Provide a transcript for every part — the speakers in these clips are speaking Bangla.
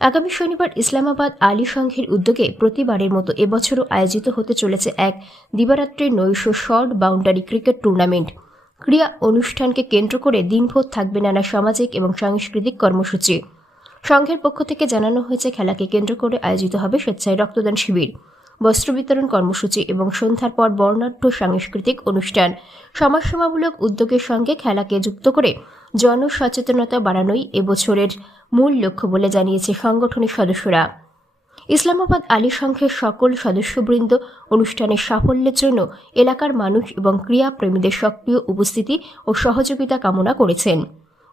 আগামী শনিবার ইসলামাবাদ আলী সংঘের উদ্যোগে প্রতিবারের মতো এবছরও আয়োজিত হতে চলেছে এক দিবারাত্রির নৈশ শর্ট বাউন্ডারি ক্রিকেট টুর্নামেন্ট। ক্রীড়া অনুষ্ঠানকে কেন্দ্র করে দিনভর থাকবে নানা সামাজিক এবং সাংস্কৃতিক কর্মসূচি। সংঘের পক্ষ থেকে জানানো হয়েছে, খেলাকে কেন্দ্র করে আয়োজিত হবে স্বেচ্ছায় রক্তদান শিবির, বস্ত্র বিতরণ কর্মসূচি এবং সন্ধ্যার পর বর্ণাঢ্য সাংস্কৃতিক অনুষ্ঠান। সমাজসেবামূলক উদ্যোগের সঙ্গে খেলাকে যুক্ত করে জনসচেতনতা বাড়ানোই এবছরের মূল লক্ষ্য বলে জানিয়েছে সংগঠনের সদস্যরা। ইসলামাবাদ আলী সংঘের সকল সদস্যবৃন্দ অনুষ্ঠানের সাফল্যের জন্য এলাকার মানুষ এবং ক্রীড়া প্রেমীদের সক্রিয় উপস্থিতি ও সহযোগিতা কামনা করেছেন।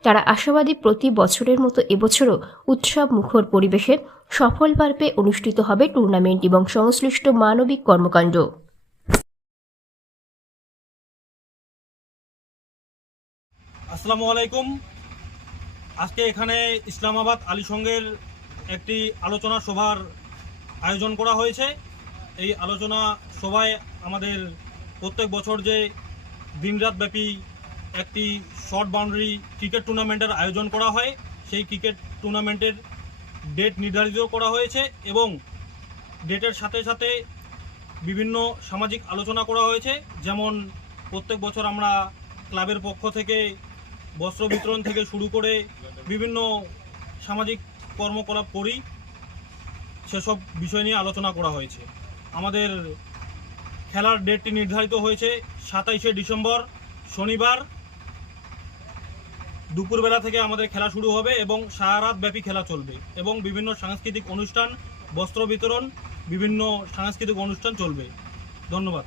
তারা আশাবাদী প্রতি বছরের মতো এবছরও উৎসব মুখর পরিবেশে সফলভাবে অনুষ্ঠিত হবে টুর্নামেন্ট এবং সংশ্লিষ্ট মানবিক কর্মকাণ্ড। আসসালামু আলাইকুম। আজকে এখানে ইসলামাবাদ আলী সংঘের একটি আলোচনা সভার আয়োজন করা হয়েছে। এই আলোচনা সভায় আমাদের প্রত্যেক বছর যে দিনরাত ব্যাপী একটি শর্ট বাউন্ডারি ক্রিকেট টুর্নামেন্টের আয়োজন করা হয়, সেই ক্রিকেট টুর্নামেন্টের ডেট নির্ধারিত করা হয়েছে এবং ডেটের সাথে সাথে বিভিন্ন সামাজিক আলোচনা করা হয়েছে। যেমন প্রত্যেক বছর আমরা ক্লাবের পক্ষ থেকে বস্ত্র বিতরণ থেকে শুরু করে বিভিন্ন সামাজিক কর্মকলাপ করি, সেসব বিষয় নিয়ে আলোচনা করা হয়েছে। আমাদের খেলার ডেটটি নির্ধারিত হয়েছে 27শে ডিসেম্বর শনিবার দুপুরবেলা থেকে আমাদের খেলা শুরু হবে এবং সারা রাত ব্যাপী খেলা চলবে এবং বিভিন্ন সাংস্কৃতিক অনুষ্ঠান, বস্ত্র বিতরণ, বিভিন্ন সাংস্কৃতিক অনুষ্ঠান চলবে। ধন্যবাদ।